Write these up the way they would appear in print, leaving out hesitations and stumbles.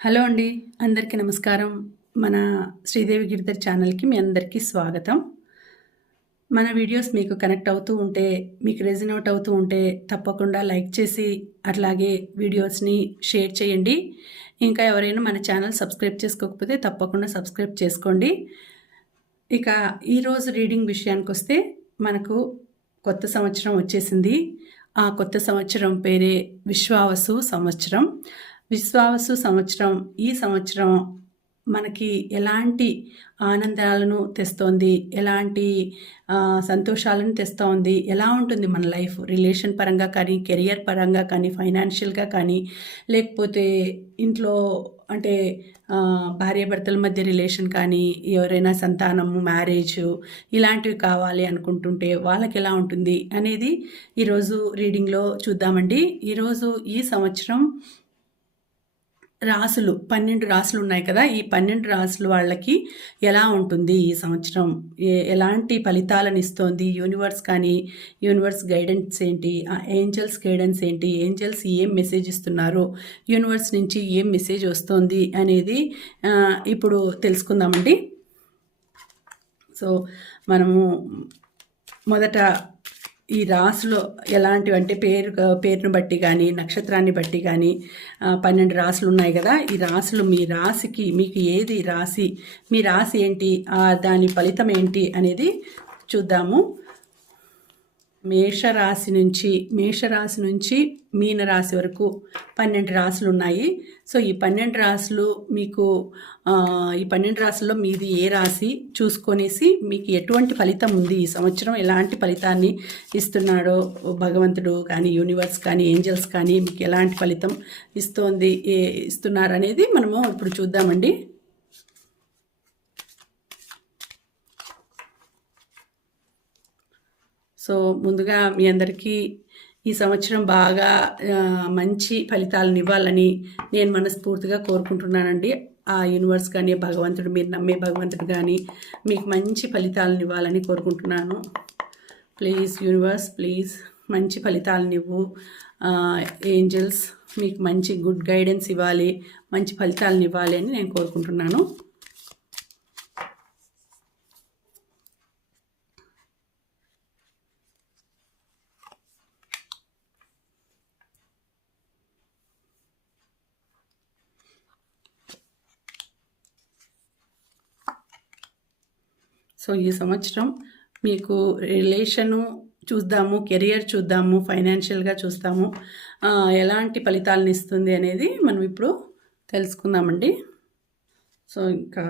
Hello అండి. అందరికీ నమస్కారం. మన శ్రీదేవి గిరిధర్ ఛానల్‌కి మీ అందరికీ స్వాగతం. మన వీడియోస్ మీకు కనెక్ట్ అవుతూ ఉంటే, మీకు రెజొనేట్ అవుతూ ఉంటే తప్పకుండా లైక్ చేసి, అట్లాగే వీడియోస్‌ని షేర్ చేయండి. ఇంకా ఎవరైనా మన ఛానల్ సబ్స్క్రైబ్ చేసుకోకపోతే తప్పకుండా సబ్స్క్రైబ్ చేసుకోండి. ఇక ఈరోజు రీడింగ్ విషయానికొస్తే మనకు కొత్త సంవత్సరం వచ్చేసింది. ఆ కొత్త సంవత్సరం పేరే విశ్వావసు సంవత్సరం. విశ్వావసు సంవత్సరం ఈ సంవత్సరం మనకి ఎలాంటి ఆనందాలను తెస్తోంది, ఎలాంటి సంతోషాలను తెస్తోంది, ఎలా ఉంటుంది మన లైఫ్ రిలేషన్ పరంగా కానీ, కెరియర్ పరంగా కానీ, ఫైనాన్షియల్‌గా కానీ, లేకపోతే ఇంట్లో అంటే భార్యాభర్తల మధ్య రిలేషన్ కానీ, ఎవరైనా సంతానము, మ్యారేజు ఇలాంటివి కావాలి అనుకుంటుంటే వాళ్ళకెలా ఉంటుంది అనేది ఈరోజు రీడింగ్‌లో చూద్దామండి. ఈరోజు ఈ సంవత్సరం రాసులు 12 రాసులు ఉన్నాయి కదా! ఈ 12 రాసుల వాళ్ళకి ఎలా ఉంటుంది ఈ సంవత్సరం? ఎలాంటి ఫలితాలను ఇస్తోంది యూనివర్స్ కానీ, యూనివర్స్ గైడెన్స్ ఏంటి? ఏంజెల్స్ గైడెన్స్ ఏంటి? ఏంజెల్స్ ఏం మెసేజ్ ఇస్తున్నారు? యూనివర్స్ నుంచి ఏం మెసేజ్ వస్తోంది అనేది ఇప్పుడు తెలుసుకుందామండి. సో, మనము మొదట ఈ రాసులు ఎలాంటివంటే పేరును బట్టి కానీ, నక్షత్రాన్ని బట్టి కానీ 12 రాసులు ఉన్నాయి కదా! ఈ రాసులు మీ రాశికి మీకు ఏది రాశి, మీ రాశి ఏంటి, దాని ఫలితం ఏంటి అనేది చూద్దాము. మేషరాశి నుంచి మీనరాశి వరకు 12 రాశులు ఉన్నాయి. సో ఈ 12 రాశులు మీకు ఈ 12 రాశుల్లో మీది ఏ రాశి చూసుకొనేసి మీకు ఎటువంటి ఫలితం ఉంది, ఈ సంవత్సరం ఎలాంటి ఫలితాన్ని ఇస్తున్నాడో భగవంతుడు కానీ, యూనివర్స్ కానీ, ఏంజల్స్ కానీ మీకు ఎలాంటి ఫలితం ఇస్తున్నారు అనేది మనము ఇప్పుడు చూద్దామండి. సో ముందుగా మీ అందరికీ ఈ సంవత్సరం బాగా మంచి ఫలితాలను ఇవ్వాలని నేను మనస్ఫూర్తిగా కోరుకుంటున్నానండి. ఆ యూనివర్స్ కానీ, భగవంతుడు, మీరు నమ్మే భగవంతుడు కానీ మీకు మంచి ఫలితాలను ఇవ్వాలని కోరుకుంటున్నాను. ప్లీజ్ యూనివర్స్, ప్లీజ్ మంచి ఫలితాలను ఇవ్వు. ఏంజల్స్ మీకు మంచి గుడ్ గైడెన్స్ ఇవ్వాలి, మంచి ఫలితాలను ఇవ్వాలి అని నేను కోరుకుంటున్నాను. సో ఈ సంవత్సరం మీకు రిలేషను చూద్దాము, కెరియర్ చూద్దాము, ఫైనాన్షియల్గా చూస్తాము, ఎలాంటి ఫలితాలను ఇస్తుంది అనేది మనం ఇప్పుడు తెలుసుకుందామండి. సో ఇంకా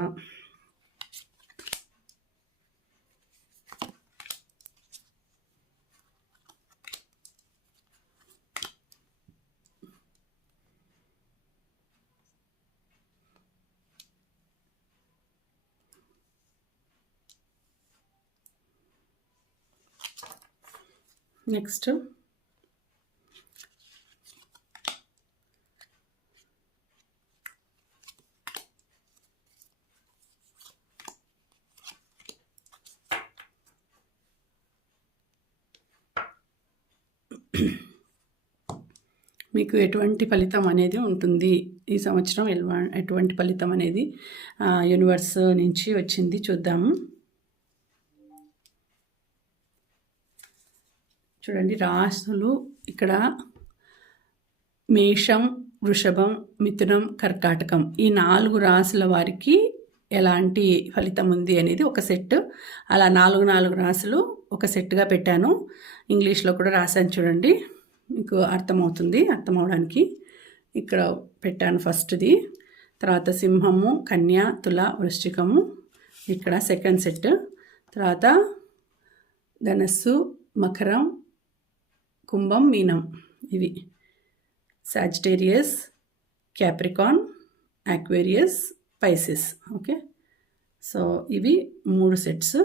నెక్స్ట్ మీకు ఎటువంటి ఫలితం అనేది ఉంటుంది ఈ సంవత్సరం, ఎటువంటి ఫలితం అనేది యూనివర్స్ నుంచి వచ్చింది చూద్దాము. చూడండి రాశులు ఇక్కడ మేషం, వృషభం, మిథునం, కర్కాటకం ఈ 4 రాశుల వారికి ఎలాంటి ఫలితం ఉంది అనేది ఒక సెట్. అలా 4 రాశులు ఒక సెట్గా పెట్టాను. ఇంగ్లీష్లో కూడా రాశాను చూడండి, మీకు అర్థం అవడానికి ఇక్కడ పెట్టాను. ఫస్ట్ది, తర్వాత సింహము, కన్య, తుల, వృశ్చికము ఇక్కడ సెకండ్ సెట్, తర్వాత ధనస్సు, మకరం, కుంభం, మీనం ఇవి, Sagittarius, Capricorn, Aquarius, Pisces. Okay, so ఇవి 3 సెట్స్.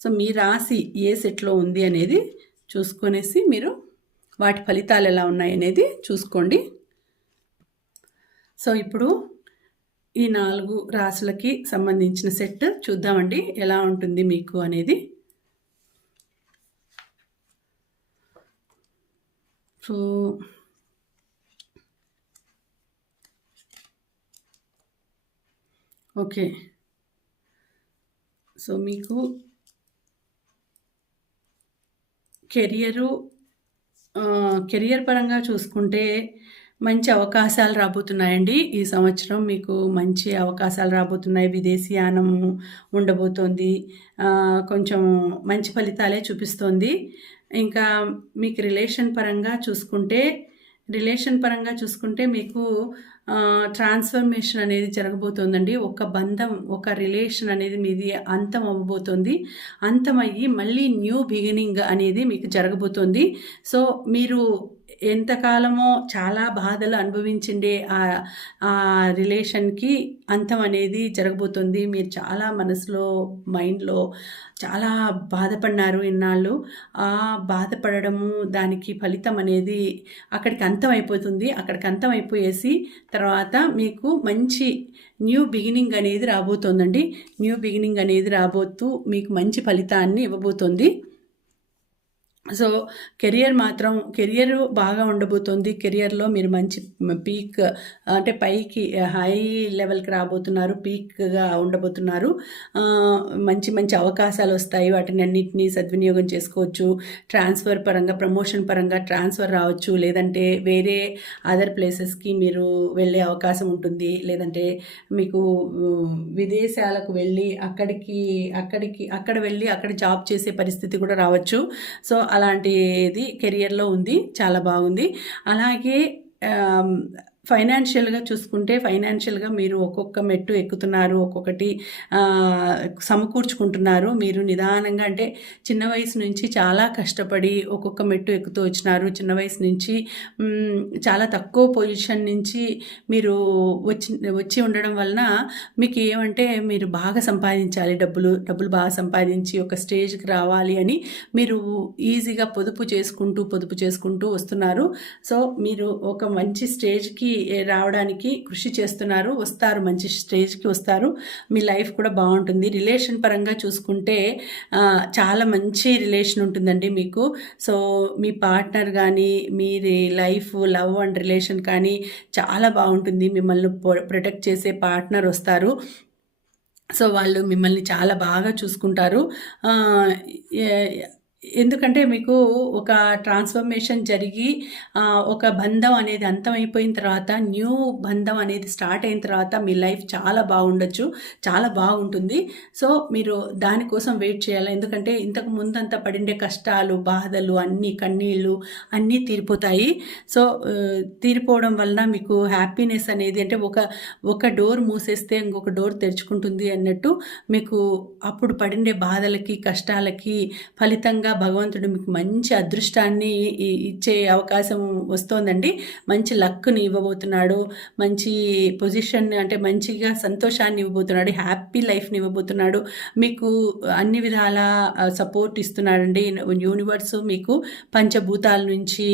సో మీ రాశి ఏ సెట్లో ఉంది అనేది చూసుకొనేసి మీరు వాటి ఫలితాలు ఎలా ఉన్నాయి అనేది చూసుకోండి. సో ఇప్పుడు ఈ 4 రాశులకి సంబంధించిన సెట్ చూద్దామండి, ఎలా ఉంటుంది మీకు అనేది. So okay. సో, మీకు కెరియరు కెరియర్ పరంగా చూసుకుంటే మంచి అవకాశాలు రాబోతున్నాయండి. ఈ సంవత్సరం మీకు మంచి అవకాశాలు రాబోతున్నాయి. విదేశీయానము ఉండబోతోంది. కొంచెం మంచి ఫలితాలే చూపిస్తోంది. ఇంకా మీకు రిలేషన్ పరంగా చూసుకుంటే మీకు ట్రాన్స్‌ఫర్మేషన్ అనేది జరగబోతోందండి. ఒక బంధం, ఒక రిలేషన్ అనేది మీది అంతం అవ్వబోతోంది. అంతమయ్యి మళ్ళీ న్యూ బిగినింగ్ అనేది మీకు జరగబోతోంది. సో, మీరు ఎంతకాలమో చాలా బాధలు అనుభవించిండే ఆ రిలేషన్‌కి అంతం అనేది జరగబోతుంది. మీరు చాలా మనసులో, మైండ్‌లో చాలా బాధపడినారు ఇన్నాళ్ళు. ఆ బాధపడడము, దానికి ఫలితం అనేది అక్కడికి అంతం అయిపోతుంది. అక్కడికి అంతం అయిపోయేసి తర్వాత మీకు మంచి న్యూ బిగినింగ్ అనేది రాబోతోందండి. న్యూ బిగినింగ్ అనేది రాబోతూ మీకు మంచి ఫలితాన్ని ఇవ్వబోతోంది. సో, కెరియర్ బాగా ఉండబోతోంది. కెరియర్‌లో మీరు మంచి పీక్ అంటే పైకి హై లెవెల్‌కి రాబోతున్నారు. పీక్‌గా ఉండబోతున్నారు. మంచి మంచి అవకాశాలొస్తాయి. వాటినన్నిటిని సద్వినియోగం చేసుకోవచ్చు. ట్రాన్స్‌ఫర్ పరంగా, ప్రమోషన్ పరంగా ట్రాన్స్‌ఫర్ రావచ్చు. లేదంటే వేరే అదర్ ప్లేసెస్‌కి మీరు వెళ్ళే అవకాశం ఉంటుంది. లేదంటే మీకు విదేశాలకు వెళ్ళి అక్కడ వెళ్ళి అక్కడ జాబ్ చేసే పరిస్థితి కూడా రావచ్చు. సో, అలాంటిది కెరియర్‌లో ఉంది. చాలా బాగుంది. అలాగే ఆహ్, ఫైనాన్షియల్‌గా చూసుకుంటే ఫైనాన్షియల్‌గా మీరు ఒక్కొక్క మెట్టు ఎక్కుతున్నారు. ఒక్కొక్కటి సమకూర్చుకుంటున్నారు. మీరు నిదానంగా అంటే చిన్న వయసు నుంచి చాలా కష్టపడి ఒక్కొక్క మెట్టు ఎక్కుతూ వచ్చినారు. చిన్న వయసు నుంచి చాలా తక్కువ పొజిషన్ నుంచి మీరు వచ్చి ఉండడం వలన మీకు ఏమంటే మీరు బాగా సంపాదించాలి డబ్బులు బాగా సంపాదించి ఒక స్టేజ్‌కి రావాలి అని మీరు ఈజీగా పొదుపు చేసుకుంటూ వస్తున్నారు. సో, మీరు ఒక మంచి స్టేజ్‌కి రావడానికి కృషి చేస్తున్నారు. మంచి స్టేజ్‌కి వస్తారు. మీ లైఫ్ కూడా బాగుంటుంది. రిలేషన్ పరంగా చూసుకుంటే చాలా మంచి రిలేషన్ ఉంటుందండి మీకు. సో, మీ పార్ట్నర్ కానీ, మీది లవ్ అండ్ రిలేషన్ కానీ చాలా బాగుంటుంది. మిమ్మల్ని ప్రొటెక్ట్ చేసే పార్ట్నర్ వస్తారు. సో, వాళ్ళు మిమ్మల్ని చాలా బాగా చూసుకుంటారు. ఎ ఎందుకంటే మీకు ఒక ట్రాన్స్‌ఫర్మేషన్ జరిగి ఒక బంధం అనేది అంతమైపోయిన తర్వాత న్యూ బంధం అనేది స్టార్ట్ అయిన తర్వాత మీ లైఫ్ చాలా బాగుండొచ్చు. చాలా బాగుంటుంది. సో, మీరు దానికోసం వెయిట్ చేయాలి. ఎందుకంటే ఇంతకు ముందంతా పడిండే కష్టాలు, బాధలు అన్నీ కన్నీళ్ళు అన్నీ తీరిపోతాయి. సో, తీరిపోవడం వలన మీకు హ్యాపీనెస్ అనేది అంటే ఒక డోర్ మూసేస్తే ఇంకొక డోర్ తెరుచుకుంటుంది అన్నట్టు మీకు అప్పుడు పడిండే బాధలకి, కష్టాలకి ఫలితంగా భగవంతుడు మీకు మంచి అదృష్టాన్ని ఇచ్చే అవకాశం వస్తోందండి. మంచి లక్‌ని ఇవ్వబోతున్నాడు. మంచి పొజిషన్ అంటే మంచిగా సంతోషాన్ని ఇవ్వబోతున్నాడు. హ్యాపీ లైఫ్‌ని ఇవ్వబోతున్నాడు. మీకు అన్ని విధాల సపోర్ట్ ఇస్తున్నాడండి. యూనివర్స్ మీకు పంచభూతాల నుంచి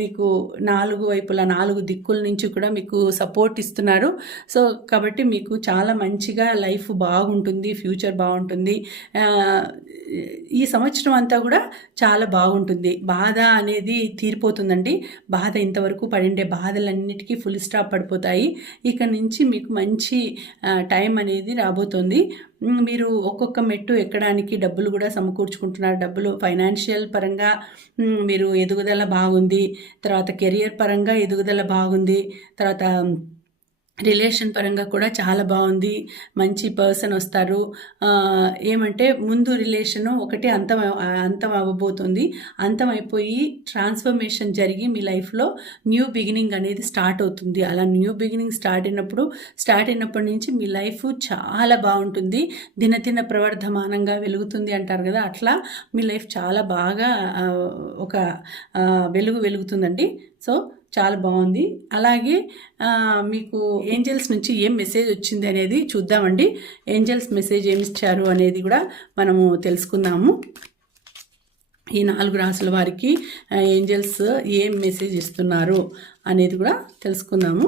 మీకు 4 వైపులా 4 దిక్కుల నుంచి కూడా మీకు సపోర్ట్ ఇస్తున్నాడు. సో, కాబట్టి మీకు చాలా మంచిగా లైఫ్ బాగుంటుంది. ఫ్యూచర్ బాగుంటుంది. ఈ సంవత్సరం అంతా కూడా చాలా బాగుంటుంది. బాధ అనేది తీరిపోతుందండి. ఇంతవరకు పడిండే బాధలన్నిటికీ ఫుల్ స్టాప్ పడిపోతాయి. ఇక నుంచి మీకు మంచి టైం అనేది రాబోతుంది. మీరు ఒక్కొక్క మెట్టు ఎక్కడానికి డబ్బులు కూడా సమకూర్చుకుంటున్నారు. ఫైనాన్షియల్ పరంగా మీరు ఎదుగుదల బాగుంది. తర్వాత కెరియర్ పరంగా ఎదుగుదల బాగుంది. తర్వాత రిలేషన్ పరంగా కూడా చాలా బాగుంది. మంచి పర్సన్ వస్తారు. ఏమంటే ముందు రిలేషను ఒకటి అంతం అవ్వబోతుంది. అంతం అయిపోయి ట్రాన్స్‌ఫర్మేషన్ జరిగి మీ లైఫ్‌లో న్యూ బిగినింగ్ అనేది స్టార్ట్ అవుతుంది. అలా న్యూ బిగినింగ్ స్టార్ట్ అయినప్పటి నుంచి మీ లైఫ్ చాలా బాగుంటుంది. దినదిన ప్రవర్ధమానంగా వెలుగుతుంది అంటారు కదా! అట్లా మీ లైఫ్ చాలా బాగా ఒక వెలుగుతుందండి. సో, చాలా బాగుంది. అలాగే మీకు ఏంజెల్స్ నుంచి ఏం మెసేజ్ వచ్చింది అనేది చూద్దామండి. ఏంజెల్స్ మెసేజ్ ఏమి ఇచ్చారు అనేది కూడా మనము తెలుసుకుందాము. ఈ 4 రాసుల వారికి ఏంజెల్స్ ఏం మెసేజ్ ఇస్తున్నారు అనేది కూడా తెలుసుకుందాము.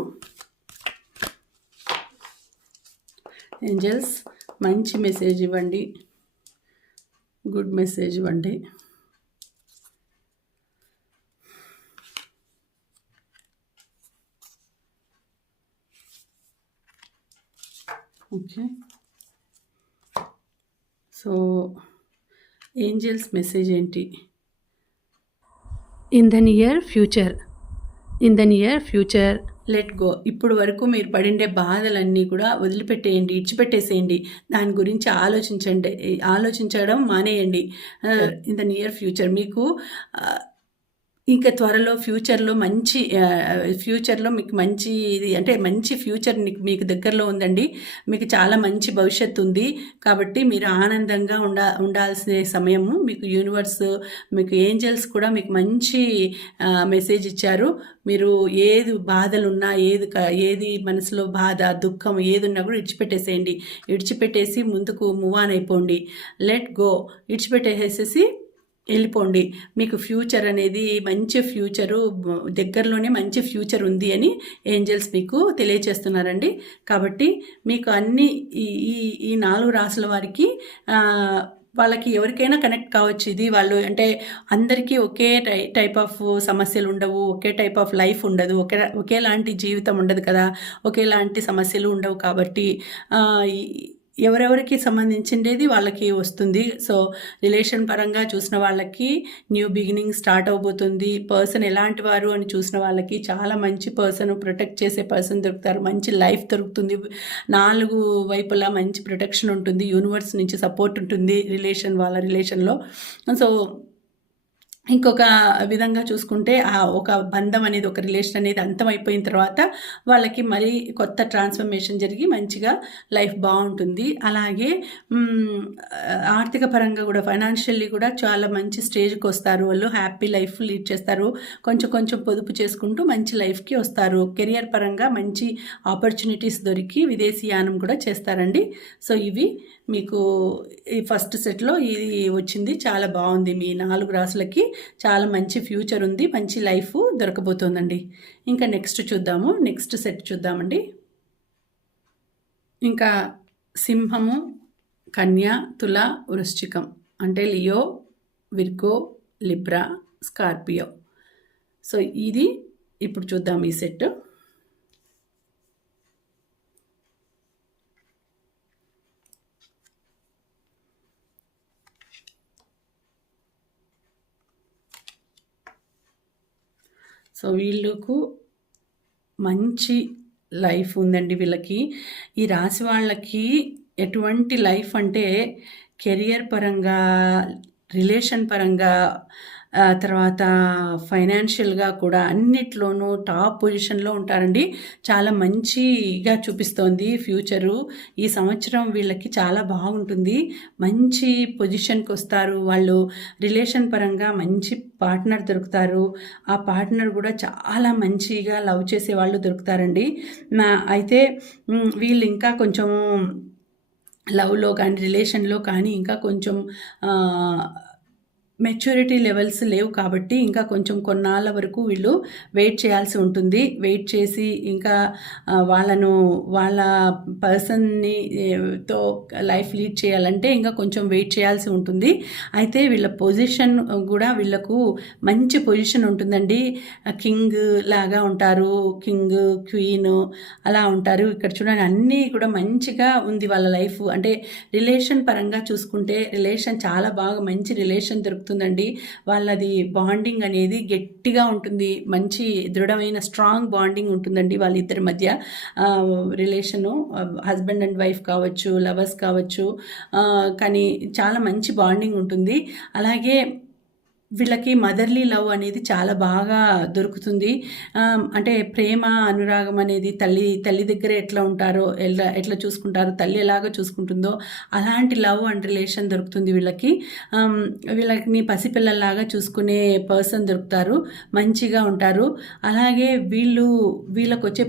ఏంజెల్స్ మంచి మెసేజ్ ఇవ్వండి. గుడ్ మెసేజ్ ఇవ్వండి. ఓకే. సో ఏంజెల్స్ మెసేజ్ ఏంటి? In the near future let go. ఇప్పుడు వరకు మీరు పడిండే బాధలన్నీ కూడా వదిలిపెట్టేయండి, ఇచ్చిపెట్టేసేయండి. దాని గురించి ఆలోచించడం మానేయండి. ఇన్ ద నియర్ ఫ్యూచర్ మీకు ఇంకా త్వరలో ఫ్యూచర్లో మీకు మంచి ఇది అంటే మంచి ఫ్యూచర్ మీకు దగ్గరలో ఉందండి. మీకు చాలా మంచి భవిష్యత్తు ఉంది. కాబట్టి మీరు ఆనందంగా ఉండాల్సిన సమయము. మీకు యూనివర్స్, మీకు ఏంజల్స్ కూడా మీకు మంచి మెసేజ్ ఇచ్చారు. మీరు ఏది బాధలున్నా, ఏది మనసులో బాధ, దుఃఖం ఏది ఉన్నా కూడా ఇడిచిపెట్టేసి ముందుకు మూవ్ ఆన్ అయిపోండి. లెట్ గో, ఇడిచిపెట్టేసేసి వెళ్ళిపోండి. మీకు ఫ్యూచర్ అనేది మంచి ఫ్యూచరు, దగ్గరలోనే మంచి ఫ్యూచర్ ఉంది అని ఏంజల్స్ మీకు తెలియచేస్తున్నారండి. కాబట్టి మీకు అన్ని ఈ 4 రాసుల వారికి వాళ్ళకి ఎవరికైనా కనెక్ట్ కావచ్చు. ఇది వాళ్ళు అంటే అందరికీ ఒకే టైప్ ఆఫ్ సమస్యలు ఉండవు, ఒకే టైప్ ఆఫ్ లైఫ్ ఉండదు, ఒకేలాంటి జీవితం ఉండదు కదా, ఒకేలాంటి సమస్యలు ఉండవు. కాబట్టి ఎవరెవరికి సంబంధించిండేది వాళ్ళకి వస్తుంది. సో రిలేషన్ పరంగా చూసిన వాళ్ళకి న్యూ బిగినింగ్ స్టార్ట్ అవబోతుంది. పర్సన్ ఎలాంటి వారు అని చూసిన వాళ్ళకి చాలా మంచి పర్సన్, ప్రొటెక్ట్ చేసే పర్సన్ దొరుకుతారు. మంచి లైఫ్ దొరుకుతుంది. 4 వైపులా మంచి ప్రొటెక్షన్ ఉంటుంది. యూనివర్స్ నుంచి సపోర్ట్ ఉంటుంది వాళ్ళ రిలేషన్లో. సో ఇంకొక విధంగా చూసుకుంటే ఒక బంధం అనేది, ఒక రిలేషన్ అనేది అంతమైపోయిన తర్వాత వాళ్ళకి మరీ కొత్త ట్రాన్స్ఫర్మేషన్ జరిగి మంచిగా లైఫ్ బాగుంటుంది. అలాగే ఆర్థిక పరంగా కూడా, ఫైనాన్షియల్లీ కూడా చాలా మంచి స్టేజ్కి వస్తారు. వాళ్ళు హ్యాపీ లైఫ్ లీడ్ చేస్తారు. కొంచెం పొదుపు చేసుకుంటూ మంచి లైఫ్కి వస్తారు. కెరియర్ పరంగా మంచి ఆపర్చునిటీస్ దొరికి విదేశీయానం కూడా చేస్తారండి. సో ఇవి మీకు ఈ ఫస్ట్ సెట్లో ఇది వచ్చింది. చాలా బాగుంది. మీ 4 రాసులకి చాలా మంచి ఫ్యూచర్ ఉంది, మంచి లైఫ్ దొరకబోతోందండి. ఇంకా నెక్స్ట్ సెట్ చూద్దామండి. ఇంకా సింహము, కన్య, తుల, వృశ్చికం అంటే Leo, Virgo, Libra, Scorpio. So ఇది ఇప్పుడు చూద్దాం ఈ సెట్. సో వీళ్ళకు మంచి లైఫ్ ఉందండి. వీళ్ళకి ఈ రాశి వాళ్ళకి ఎటువంటి లైఫ్ అంటే కెరియర్ పరంగా, రిలేషన్ పరంగా, తర్వాత ఫైనాన్షియల్గా కూడా అన్నిట్లోనూ టాప్ పొజిషన్లో ఉంటారండి. చాలా మంచిగా చూపిస్తోంది ఫ్యూచరు. ఈ సంవత్సరం వీళ్ళకి చాలా బాగుంటుంది. మంచి పొజిషన్కి వస్తారు. వాళ్ళు రిలేషన్ పరంగా మంచి పార్ట్నర్ దొరుకుతారు. ఆ పార్ట్నర్ కూడా చాలా మంచిగా లవ్ చేసే వాళ్ళు దొరుకుతారండి. అయితే వీళ్ళు ఇంకా కొంచెం లవ్లో కానీ, రిలేషన్లో కానీ ఇంకా కొంచెం మెచ్యూరిటీ లెవెల్స్ లేవు. కాబట్టి ఇంకా కొంచెం కొన్నాళ్ళ వరకు వీళ్ళు వెయిట్ చేయాల్సి ఉంటుంది. వెయిట్ చేసి ఇంకా వాళ్ళ పర్సన్ని తో లైఫ్ లీడ్ చేయాలంటే ఇంకా కొంచెం వెయిట్ చేయాల్సి ఉంటుంది. అయితే వీళ్ళ పొజిషన్ కూడా వీళ్ళకు మంచి పొజిషన్ ఉంటుందండి. కింగ్ లాగా ఉంటారు, కింగ్, క్వీన్ అలా ఉంటారు. ఇక్కడ చూడండి అన్నీ కూడా మంచిగా ఉంది వాళ్ళ లైఫ్. అంటే రిలేషన్ పరంగా చూసుకుంటే రిలేషన్ చాలా బాగా మంచి రిలేషన్ దొరుకుతుందండి. వాళ్ళది బాండింగ్ అనేది గట్టిగా ఉంటుంది. మంచి దృఢమైన స్ట్రాంగ్ బాండింగ్ ఉంటుందండి వాళ్ళిద్దరి మధ్య. రిలేషను హస్బెండ్ అండ్ వైఫ్ కావచ్చు, లవర్స్ కావచ్చు, కానీ చాలా మంచి బాండింగ్ ఉంటుంది. అలాగే వీళ్ళకి మదర్లీ లవ్ అనేది చాలా బాగా దొరుకుతుంది. అంటే ప్రేమ, అనురాగం అనేది తల్లి దగ్గర ఎట్లా ఉంటారో, ఎట్లా చూసుకుంటారో, తల్లి ఎలాగో చూసుకుంటుందో అలాంటి లవ్ అండ్ రిలేషన్ దొరుకుతుంది వీళ్ళకి. వీళ్ళని పసిపిల్లల్లాగా చూసుకునే పర్సన్ దొరుకుతారు, మంచిగా ఉంటారు. అలాగే వీళ్ళకి వచ్చే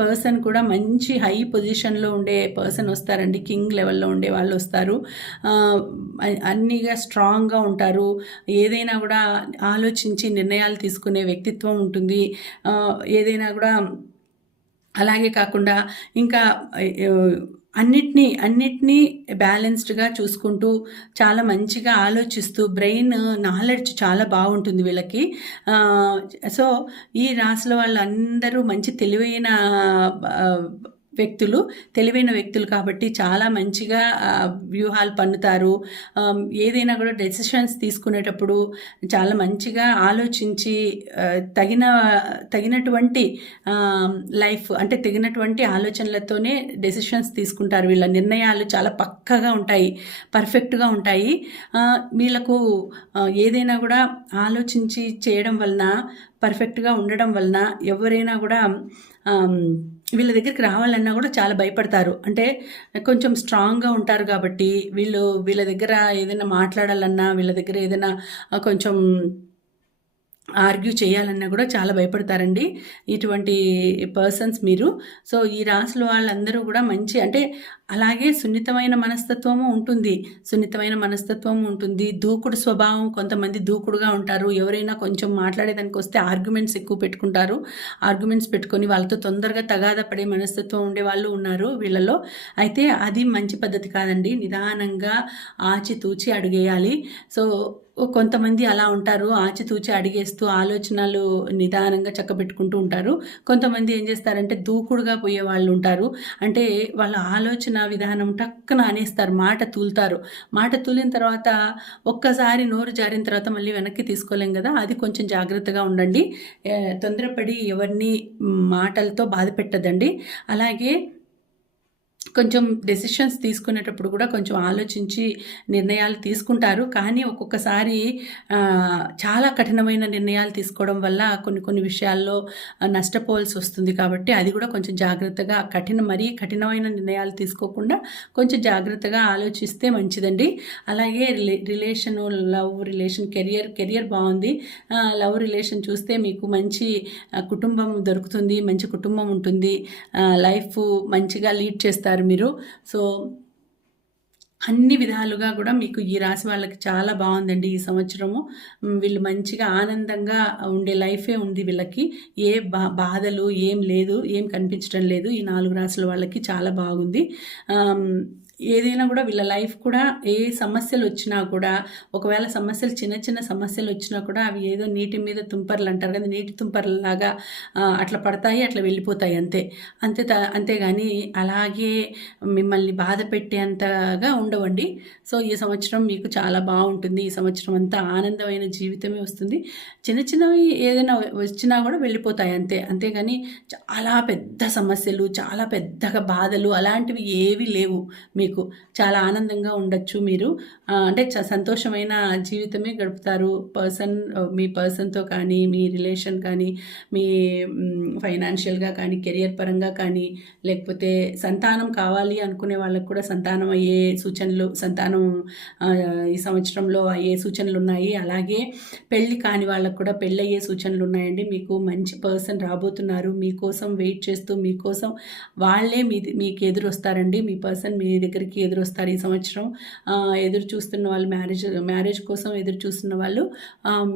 పర్సన్ కూడా మంచి హై పొజిషన్లో ఉండే పర్సన్ వస్తారండి. కింగ్ లెవెల్లో ఉండే వాళ్ళు వస్తారు. అన్నీగా స్ట్రాంగ్గా ఉంటారు. ఏదైనా కూడా ఆలోచించి నిర్ణయాలు తీసుకునే వ్యక్తిత్వం ఉంటుంది. ఏదైనా కూడా అలాగే కాకుండా ఇంకా అన్నిటినీ బ్యాలెన్స్డ్గా చూసుకుంటూ చాలా మంచిగా ఆలోచిస్తూ బ్రెయిన్ నాలెడ్జ్ చాలా బాగుంటుంది వీళ్ళకి. సో ఈ రాశుల వాళ్ళందరూ మంచి తెలివైన వ్యక్తులు, తెలివైన వ్యక్తులు కాబట్టి చాలా మంచిగా వ్యూహాలు పన్నుతారు. ఏదైనా కూడా డెసిషన్స్ తీసుకునేటప్పుడు చాలా మంచిగా ఆలోచించి తగినటువంటి లైఫ్ అంటే తగినటువంటి ఆలోచనలతోనే డెసిషన్స్ తీసుకుంటారు. వీళ్ళ నిర్ణయాలు చాలా పక్కాగా ఉంటాయి, పర్ఫెక్ట్గా ఉంటాయి. వీళ్ళకు ఏదైనా కూడా ఆలోచించి చేయడం వలన, పర్ఫెక్ట్గా ఉండడం వలన ఎవరైనా కూడా వీళ్ళ దగ్గరికి రావాలన్నా కూడా చాలా భయపడతారు. అంటే కొంచెం స్ట్రాంగ్గా ఉంటారు కాబట్టి వీళ్ళ దగ్గర ఏదైనా మాట్లాడాలన్నా, వీళ్ళ దగ్గర ఏదైనా కొంచెం ఆర్గ్యూ చేయాలన్నా కూడా చాలా భయపడతారండి ఇటువంటి పర్సన్స్ మీరు. సో ఈ రాశుల వాళ్ళందరూ కూడా మంచి అంటే అలాగే సున్నితమైన మనస్తత్వము ఉంటుంది, దూకుడు స్వభావం, కొంతమంది దూకుడుగా ఉంటారు. ఎవరైనా కొంచెం మాట్లాడేదానికి వస్తే ఆర్గ్యుమెంట్స్ ఎక్కువ పెట్టుకుంటారు. ఆర్గ్యుమెంట్స్ పెట్టుకొని వాళ్ళతో తొందరగా తగాదా పడే మనస్తత్వం ఉండే వాళ్ళు ఉన్నారు వీళ్ళలో. అయితే అది మంచి పద్ధతి కాదండి. నిదానంగా ఆచితూచి అడుగేయాలి. సో కొంతమంది అలా ఉంటారు, ఆచితూచి అడిగేస్తూ ఆలోచనలు నిదానంగా చక్కబెట్టుకుంటూ ఉంటారు. కొంతమంది ఏం చేస్తారంటే దూకుడుగా పోయే వాళ్ళు ఉంటారు. అంటే వాళ్ళ ఆలోచన విధానం టక్కున అనేస్తారు, మాట తూలుతారు. మాట తూలిన తర్వాత ఒక్కసారి నోరు జారిన తర్వాత మళ్ళీ వెనక్కి తీసుకోలేం కదా, అది కొంచెం జాగ్రత్తగా ఉండండి. తొందరపడి ఎవరిని మాటలతో బాధ పెట్టదండి. అలాగే కొంచెం డెసిషన్స్ తీసుకునేటప్పుడు కూడా కొంచెం ఆలోచించి నిర్ణయాలు తీసుకుంటారు. కానీ ఒక్కొక్కసారి చాలా కఠినమైన నిర్ణయాలు తీసుకోవడం వల్ల కొన్ని విషయాల్లో నష్టపోవాల్సి వస్తుంది. కాబట్టి అది కూడా కొంచెం జాగ్రత్తగా మరీ కఠినమైన నిర్ణయాలు తీసుకోకుండా కొంచెం జాగ్రత్తగా ఆలోచిస్తే మంచిదండి. అలాగే లవ్ రిలేషన్, కెరియర్ బాగుంది. లవ్ రిలేషన్ చూస్తే మీకు మంచి కుటుంబం దొరుకుతుంది, మంచి కుటుంబం ఉంటుంది, లైఫ్ మంచిగా లీడ్ చేస్తారు మీరు. సో అన్ని విధాలుగా కూడా మీకు ఈ రాశి వాళ్ళకి చాలా బాగుందండి ఈ సంవత్సరము. వీళ్ళు మంచిగా ఆనందంగా ఉండే లైఫే ఉంది వీళ్ళకి. ఏ బాధలు ఏం లేదు, ఏం కనిపించడం లేదు. ఈ 4 రాశుల వాళ్ళకి చాలా బాగుంది. ఏదైనా కూడా వీళ్ళ లైఫ్ కూడా ఏ సమస్యలు వచ్చినా కూడా, ఒకవేళ చిన్న సమస్యలు వచ్చినా కూడా అవి ఏదో నీటి మీద తుంపర్లు అంటారు కదా, నీటి తుంపర్లాగా అట్లా పడతాయి, అట్లా వెళ్ళిపోతాయి అంతేగాని అలాగే మిమ్మల్ని బాధ పెట్టేంతగా ఉండవండి. సో ఈ సంవత్సరం మీకు చాలా బాగుంటుంది. ఈ సంవత్సరం అంతా ఆనందమైన జీవితమే వస్తుంది. చిన్నవి ఏదైనా వచ్చినా కూడా వెళ్ళిపోతాయి అంతేగాని చాలా పెద్ద సమస్యలు, చాలా పెద్దగా బాధలు అలాంటివి ఏవి లేవు. మీకు చాలా ఆనందంగా ఉండొచ్చు. మీరు అంటే సంతోషమైన జీవితమే గడుపుతారు. మీ పర్సన్తో కానీ, మీ రిలేషన్ కానీ, మీ ఫైనాన్షియల్గా కానీ, కెరియర్ పరంగా కానీ, లేకపోతే సంతానం కావాలి అనుకునే వాళ్ళకు కూడా సంతానం అయ్యే సూచనలు, ఈ సంవత్సరంలో అయ్యే సూచనలు ఉన్నాయి. అలాగే పెళ్ళి కాని వాళ్ళకు కూడా పెళ్ళి అయ్యే సూచనలు ఉన్నాయండి. మీకు మంచి పర్సన్ రాబోతున్నారు. మీకోసం వెయిట్ చేస్తూ, మీకోసం వాళ్ళే మీకు ఎదురు వస్తారండి. మీ పర్సన్ మీ దగ్గరికి ఎదురు వస్తారు ఈ సంవత్సరం. ఎదురు చూస్తున్న వాళ్ళు, మ్యారేజ్ కోసం ఎదురు చూస్తున్న వాళ్ళు,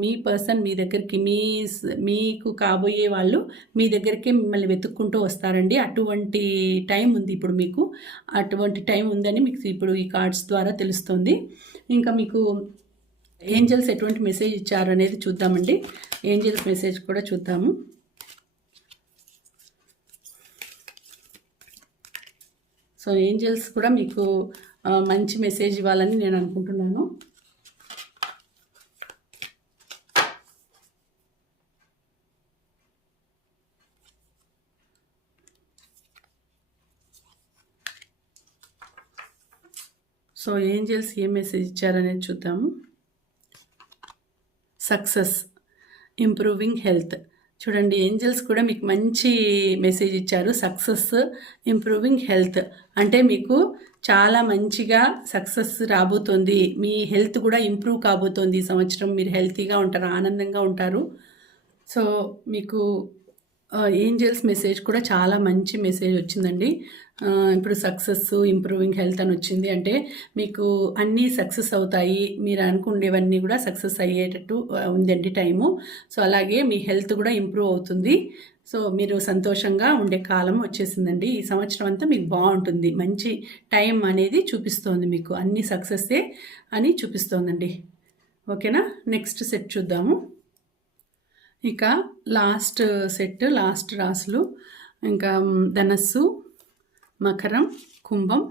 మీ పర్సన్ మీ దగ్గరికి, మీకు కాబోయే వాళ్ళు మీ దగ్గరికి మిమ్మల్ని వెతుక్కుంటూ వస్తారండి. అటువంటి టైం ఉంది ఇప్పుడు మీకు. అటువంటి టైం ఉందని మీకు ఇప్పుడు ఈ కార్డ్స్ ద్వారా తెలుస్తుంది. ఇంకా మీకు ఏంజల్స్ ఎటువంటి మెసేజ్ ఇచ్చారు అనేది చూద్దామండి. ఏంజల్స్ మెసేజ్ కూడా చూద్దాము. సో ఏంజల్స్ కూడా మీకు మంచి మెసేజ్ ఇవ్వాలని నేను అనుకుంటున్నాను. సో ఏంజల్స్ ఏం మెసేజ్ ఇచ్చారనేది చూద్దాము. Success, improving health. చూడండి, ఏంజల్స్ కూడా మీకు మంచి మెసేజ్ ఇచ్చారు. సక్సెస్, ఇంప్రూవింగ్ హెల్త్ అంటే మీకు చాలా మంచిగా సక్సెస్ రాబోతోంది. మీ హెల్త్ కూడా ఇంప్రూవ్ కాబోతోంది. ఈ సంవత్సరం మీరు హెల్తీగా ఉంటారు, ఆనందంగా ఉంటారు. సో మీకు ఏంజల్స్ మెసేజ్ కూడా చాలా మంచి మెసేజ్ వచ్చిందండి. ఇప్పుడు సక్సెస్, ఇంప్రూవింగ్ హెల్త్ అని వచ్చింది అంటే మీకు అన్నీ సక్సెస్ అవుతాయి. మీరు అనుకునేవన్నీ కూడా సక్సెస్ అయ్యేటట్టు ఉందండి టైము. సో అలాగే మీ హెల్త్ కూడా ఇంప్రూవ్ అవుతుంది. సో మీరు సంతోషంగా ఉండే కాలం వచ్చేసిందండి. ఈ సంవత్సరం అంతా మీకు బాగుంటుంది. మంచి టైం అనేది చూపిస్తోంది, మీకు అన్ని సక్సెస్సే అని చూపిస్తోందండి. ఓకేనా, నెక్స్ట్ సెట్ చూద్దాము. ఇక లాస్ట్ సెట్, లాస్ట్ రాసులు ఇంకా ధనస్సు, మకరం, కుంభం,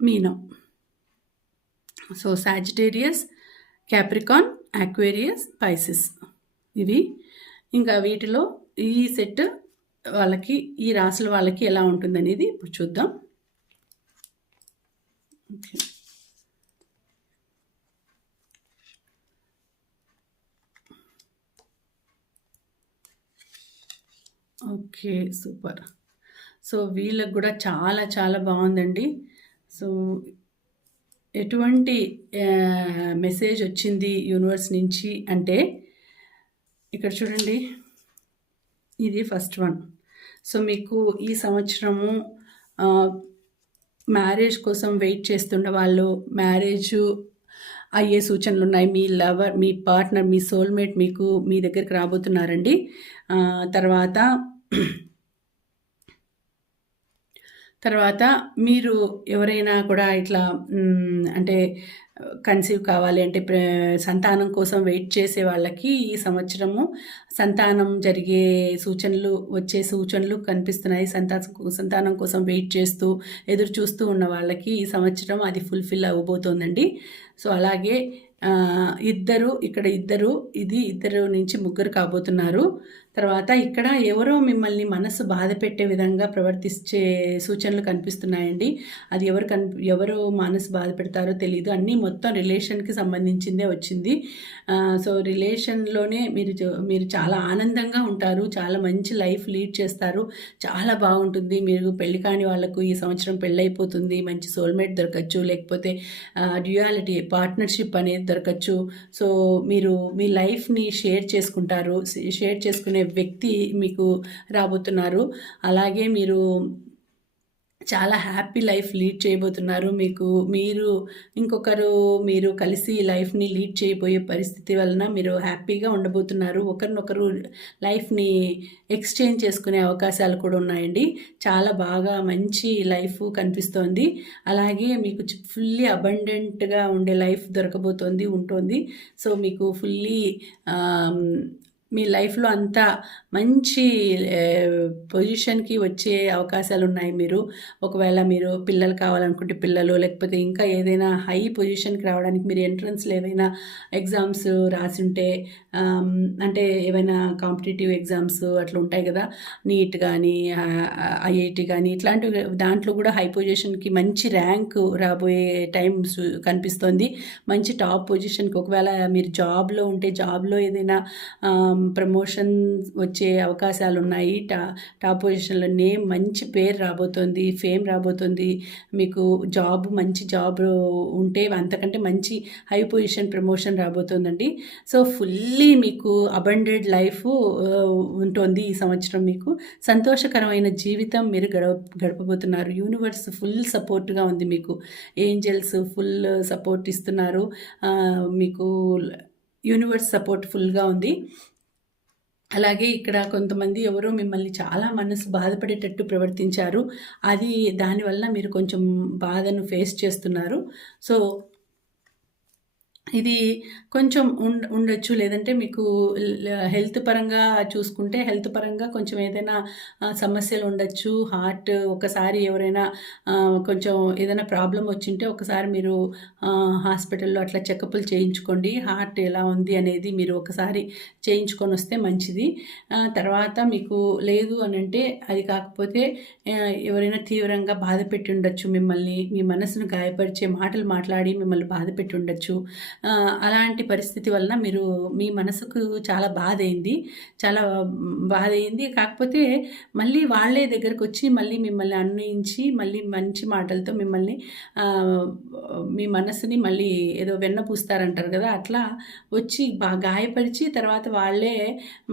మీనం. So Sagittarius, Capricorn, Aquarius, Pisces ఇవి. ఇంకా వీటిలో ఈ సెట్ వాళ్ళకి, ఈ రాసుల వాళ్ళకి ఎలా ఉంటుందనేది ఇప్పుడు చూద్దాం. Okay, super. సో వీళ్ళకి కూడా చాలా చాలా బాగుందండి. సో ఎటువంటి మెసేజ్ వచ్చింది యూనివర్స్ నుంచి అంటే, ఇక్కడ చూడండి, ఇది ఫస్ట్ వన్. సో మీకు ఈ సంవత్సరము మ్యారేజ్ కోసం వెయిట్ చేస్తున్న వాళ్ళు మ్యారేజ్ అయ్యే సూచనలు ఉన్నాయి. మీ లవర్, మీ పార్ట్నర్, మీ సోల్మేట్ మీకు మీ దగ్గరికి రాబోతున్నారండి. తర్వాత మీరు ఎవరైనా కూడా ఇట్లా అంటే కన్సీవ్ కావాలి అంటే సంతానం కోసం వెయిట్ చేసే వాళ్ళకి ఈ సంవత్సరము సంతానం జరిగే సూచనలు, వచ్చే సూచనలు కనిపిస్తున్నాయి. సంతానం కోసం వెయిట్ చేస్తూ ఎదురు చూస్తూ ఉన్న వాళ్ళకి ఈ సంవత్సరం అది ఫుల్ఫిల్ అవ్వబోతోందండి. సో అలాగే ఇద్దరు నుంచి ముగ్గురు కాబోతున్నారు. తర్వాత ఇక్కడ ఎవరో మిమ్మల్ని మనసు బాధ పెట్టే విధంగా ప్రవర్తించే సూచనలు కనిపిస్తున్నాయండి. అది ఎవరు మనసు బాధ పెడతారో తెలియదు. అన్నీ మొత్తం రిలేషన్కి సంబంధించిందే వచ్చింది. సో రిలేషన్లోనే మీరు చాలా ఆనందంగా ఉంటారు, చాలా మంచి లైఫ్ లీడ్ చేస్తారు, చాలా బాగుంటుంది. మీరు పెళ్లి కాని వాళ్ళకు ఈ సంవత్సరం పెళ్ళైపోతుంది, మంచి సోల్మేట్ దొరకచ్చు, లేకపోతే డ్యూయాలిటీ పార్ట్నర్షిప్ అనేది దొరకచ్చు. సో మీరు మీ లైఫ్ని షేర్ చేసుకునే వ్యక్తి మీకు రాబోతున్నారు. అలాగే మీరు చాలా హ్యాపీ లైఫ్ లీడ్ చేయబోతున్నారు. మీరు కలిసి లైఫ్ని లీడ్ చేయబోయే పరిస్థితి వలన మీరు హ్యాపీగా ఉండబోతున్నారు. ఒకరినొకరు లైఫ్ని ఎక్స్చేంజ్ చేసుకునే అవకాశాలు కూడా ఉన్నాయండి. చాలా బాగా మంచి లైఫ్ కనిపిస్తోంది. అలాగే మీకు ఫుల్లీ అబండెంట్గా ఉండే లైఫ్ ఉంటుంది. సో మీకు ఫుల్లీ మీ లైఫ్లో అంతా మంచి పొజిషన్కి వచ్చే అవకాశాలు ఉన్నాయి. ఒకవేళ మీరు పిల్లలు కావాలనుకుంటే పిల్లలు, లేకపోతే ఇంకా ఏదైనా హై పొజిషన్కి రావడానికి మీరు ఎంట్రన్స్లో ఏవైనా ఎగ్జామ్స్ రాసి ఉంటే, అంటే ఏవైనా కాంపిటేటివ్ ఎగ్జామ్స్ అట్లా ఉంటాయి కదా, నీట్ కానీ ఐఐటి కానీ ఇట్లాంటివి, దాంట్లో కూడా హై పొజిషన్కి మంచి ర్యాంక్ రాబోయే టైమ్స్ కనిపిస్తుంది. మంచి టాప్ పొజిషన్కి, ఒకవేళ మీరు జాబ్లో ఉంటే జాబ్లో ఏదైనా ప్రమోషన్ వచ్చే అవకాశాలు ఉన్నాయి. టాప్ పొజిషన్లో మంచి పేరు రాబోతుంది, ఫేమ్ రాబోతుంది. మీకు మంచి జాబ్ ఉంటే అంతకంటే మంచి హై పొజిషన్ ప్రమోషన్ రాబోతుందండి. సో ఫుల్లీ మీకు అబండెడ్ లైఫ్ ఉంటుంది. ఈ సంవత్సరం మీకు సంతోషకరమైన జీవితం మీరు గడపబోతున్నారు. యూనివర్స్ ఫుల్ సపోర్ట్గా ఉంది. మీకు ఏంజల్స్ ఫుల్ సపోర్ట్ ఇస్తున్నారు. మీకు యూనివర్స్ సపోర్ట్ ఫుల్గా ఉంది. అలాగే ఇక్కడ కొంతమంది ఎవరో మిమ్మల్ని చాలా మనసు బాధపడేటట్టు ప్రవర్తించారు. దానివల్ల మీరు కొంచెం బాధను ఫేస్ చేస్తున్నారు. సో ఇది కొంచెం ఉండొచ్చు. లేదంటే మీకు హెల్త్ పరంగా చూసుకుంటే, హెల్త్ పరంగా కొంచెం ఏదైనా సమస్యలు ఉండొచ్చు. హార్ట్ ఒకసారి ఎవరైనా కొంచెం ఏదైనా ప్రాబ్లం వచ్చింటే ఒకసారి మీరు హాస్పిటల్లో అట్లా చెకప్లు చేయించుకోండి. హార్ట్ ఎలా ఉంది అనేది మీరు ఒకసారి చేయించుకొని వస్తే మంచిది. తర్వాత మీకు లేదు అని అంటే, అది కాకపోతే ఎవరైనా తీవ్రంగా బాధ పెట్టి ఉండొచ్చు మిమ్మల్ని, మీ మనసును గాయపరిచే మాటలు మాట్లాడి మిమ్మల్ని బాధ పెట్టి ఉండొచ్చు. అలాంటి పరిస్థితి వలన మీ మనసుకు చాలా బాధ అయింది. కాకపోతే మళ్ళీ వాళ్ళే దగ్గరకు వచ్చి మళ్ళీ మిమ్మల్ని అన్వయించి మళ్ళీ మంచి మాటలతో మిమ్మల్ని మీ మనసుని మళ్ళీ ఏదో వెన్న పూస్తారంటారు కదా, అట్లా వచ్చి గాయపరిచి తర్వాత వాళ్ళే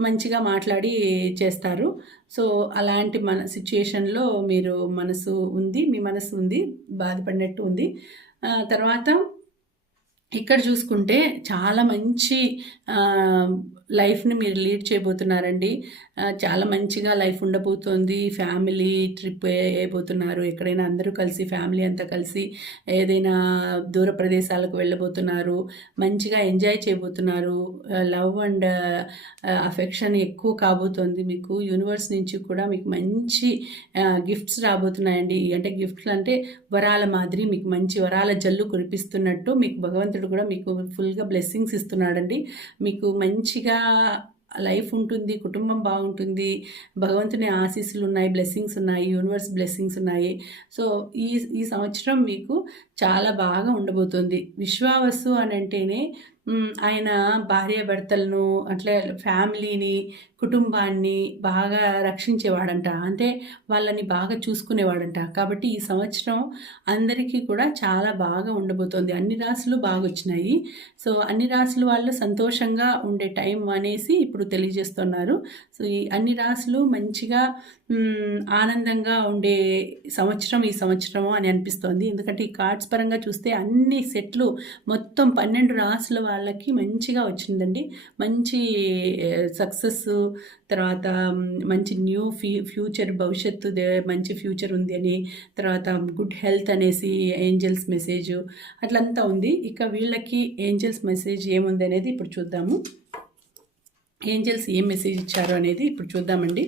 మంచిగా మాట్లాడి చేస్తారు. సో అలాంటి సిచ్యుయేషన్లో మీ మనసు ఉంది, బాధపడినట్టు ఉంది. తర్వాత ఇక్కడ చూసుకుంటే చాలా మంచి లైఫ్‌ని మీరు లీడ్ చేయబోతున్నారండి. చాలా మంచిగా లైఫ్ ఉండబోతోంది. ఫ్యామిలీ ట్రిప్ ఎయబోతున్నారు. ఎక్కడైనా అందరూ కలిసి ఫ్యామిలీ అంతా కలిసి ఏదైనా దూర ప్రదేశాలకు వెళ్ళబోతున్నారు. మంచిగా ఎంజాయ్ చేయబోతున్నారు. లవ్ అండ్ అఫెక్షన్ ఎక్కువ కాబోతోంది మీకు. యూనివర్స్ నుంచి కూడా మీకు మంచి గిఫ్ట్స్ రాబోతున్నాయండి. అంటే గిఫ్ట్స్ అంటే వరాల మాదిరి మీకు మంచి వరాల జల్లు కురిపిస్తున్నట్టు మీకు భగవంతుడు కూడా మీకు ఫుల్గా బ్లెస్సింగ్స్ ఇస్తున్నాడండి. మీకు మంచిగా లైఫ్ ఉంటుంది, కుటుంబం బాగుంటుంది, భగవంతుని ఆశీస్సులు ఉన్నాయి, బ్లెస్సింగ్స్ ఉన్నాయి, యూనివర్స్ బ్లెస్సింగ్స్ ఉన్నాయి. సో ఈ ఈ సంవత్సరం మీకు చాలా బాగా ఉండబోతుంది. విశ్వావసు అని అంటేనే ఆయన భార్యాభర్తలను అట్లే ఫ్యామిలీని, కుటుంబాన్ని బాగా రక్షించేవాడంట. అంటే వాళ్ళని బాగా చూసుకునేవాడంట. కాబట్టి ఈ సంవత్సరం అందరికీ కూడా చాలా బాగా ఉండబోతోంది. అన్ని రాశులు బాగొచ్చినాయి. సో అన్ని రాశుల వాళ్ళు సంతోషంగా ఉండే టైం అనేసి ఇప్పుడు తెలియజేస్తున్నారు. సో ఈ అన్ని రాశులు మంచిగా ఆనందంగా ఉండే సంవత్సరం ఈ సంవత్సరము అని అనిపిస్తోంది. ఎందుకంటే ఈ కార్డ్స్ పరంగా చూస్తే అన్ని సెట్లు మొత్తం 12 రాశుల వాళ్ళకి మంచిగా వచ్చిందండి. మంచి సక్సెస్, తర్వాత మంచి న్యూ ఫ్యూచర్, భవిష్యత్తు మంచి ఫ్యూచర్ ఉంది అని, తర్వాత గుడ్ హెల్త్ అనేసి ఏంజల్స్ మెసేజ్ అట్లంతా ఉంది. ఇక వీళ్ళకి ఏంజల్స్ మెసేజ్ ఏముంది అనేది ఇప్పుడు చూద్దాము. ఏంజల్స్ ఏం మెసేజ్ ఇచ్చారు అనేది ఇప్పుడు చూద్దామండి.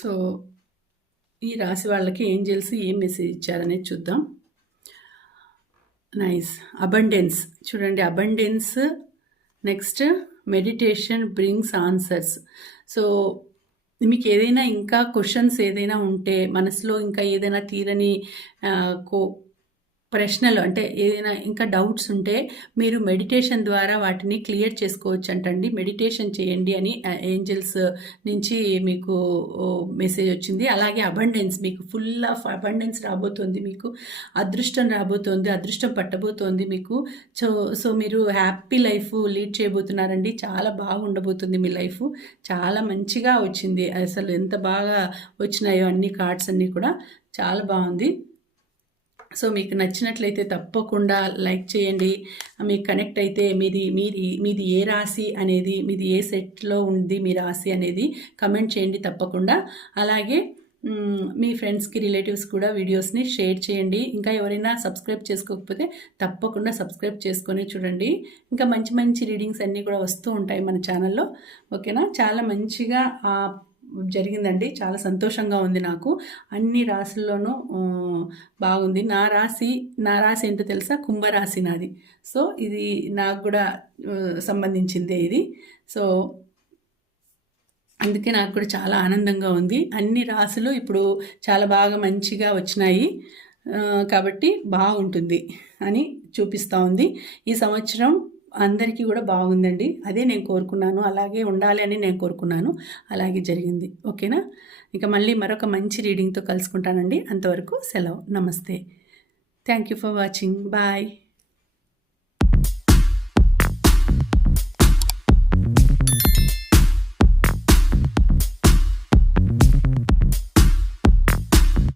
సో ఈ రాశి వాళ్ళకి ఏంజల్స్ ఏం మెసేజ్ ఇచ్చారనేది చూద్దాం. నైస్. అబండెన్స్ చూడండి. Abundance, next meditation brings answers. So మీకు ఏదైనా ఇంకా క్వశ్చన్స్ ఏదైనా ఉంటే, మనసులో ఇంకా ఏదైనా తీరని ప్రశ్నలు అంటే ఏదైనా ఇంకా డౌట్స్ ఉంటే మీరు మెడిటేషన్ ద్వారా వాటిని క్లియర్ చేసుకోవచ్చు అంటండి. మెడిటేషన్ చేయండి అని ఏంజల్స్ నుంచి మీకు మెసేజ్ వచ్చింది. అలాగే అబండెన్స్, మీకు ఫుల్ ఆఫ్ అబండెన్స్ రాబోతోంది, మీకు అదృష్టం రాబోతోంది, అదృష్టం పట్టబోతోంది మీకు. సో మీరు హ్యాపీ లైఫ్ లీడ్ చేయబోతున్నారండి. చాలా బాగా ఉండబోతుంది మీ లైఫ్. చాలా మంచిగా వచ్చింది. అసలు ఎంత బాగా వచ్చినాయో అన్ని కార్డ్స్ అన్నీ కూడా చాలా బాగుంది. సో మీకు నచ్చినట్లయితే తప్పకుండా లైక్ చేయండి. మీకు కనెక్ట్ అయితే మీది ఏ రాశి అనేది, మీది ఏ సెట్లో ఉంది మీ రాశి అనేది కమెంట్ చేయండి తప్పకుండా. అలాగే మీ ఫ్రెండ్స్కి, రిలేటివ్స్ కూడా వీడియోస్ని షేర్ చేయండి. ఇంకా ఎవరైనా సబ్స్క్రైబ్ చేసుకోకపోతే తప్పకుండా సబ్స్క్రైబ్ చేసుకొని చూడండి. ఇంకా మంచి మంచి రీడింగ్స్ అన్నీ కూడా వస్తూ ఉంటాయి మన ఛానల్లో. ఓకేనా? చాలా మంచిగా జరిగిందండి. చాలా సంతోషంగా ఉంది నాకు. అన్ని రాశుల్లోనూ బాగుంది. నా రాశి ఏంటో తెలుసా? కుంభరాశి నాది. సో ఇది నాకు కూడా సంబంధించిందే ఇది. సో అందుకే నాకు కూడా చాలా ఆనందంగా ఉంది. అన్ని రాశులు ఇప్పుడు చాలా బాగా మంచిగా వచ్చినాయి. కాబట్టి బాగుంటుంది అని చూపిస్తూ ఉంది. ఈ సంవత్సరం అందరికీ కూడా బాగుందండి. అదే నేను కోరుకున్నాను. అలాగే ఉండాలి అని నేను కోరుకున్నాను. అలాగే జరిగింది. ఓకేనా? ఇక మళ్ళీ మరొక మంచి రీడింగ్తో కలుసుకుంటానండి. అంతవరకు సెలవు. నమస్తే. Thank you for watching. Bye.